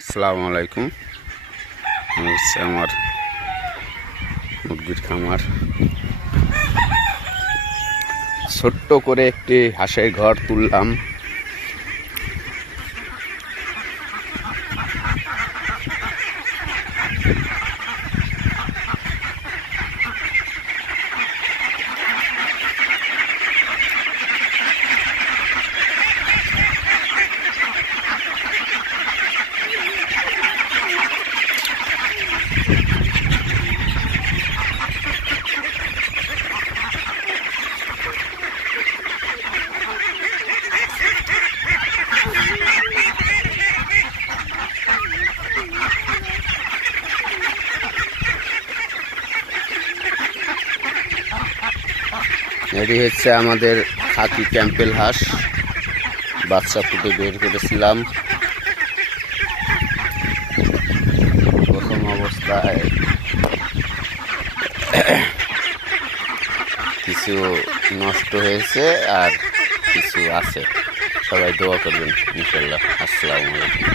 আসসালামু আলাইকুম। হচ্ছে আমার মুরগির খামার। ছোট্ট করে একটি হাঁসের ঘর তুললাম। এটি হচ্ছে আমাদের খাকি ক্যাম্পেল হাঁস। বাচ্চা ফুটে বের করেছিলাম। প্রথম অবস্থায় কিছু নষ্ট হয়েছে আর কিছু আছে। সবাই দোয়া করবেন ইনশাল্লাহ। আসসালামু আলাইকুম।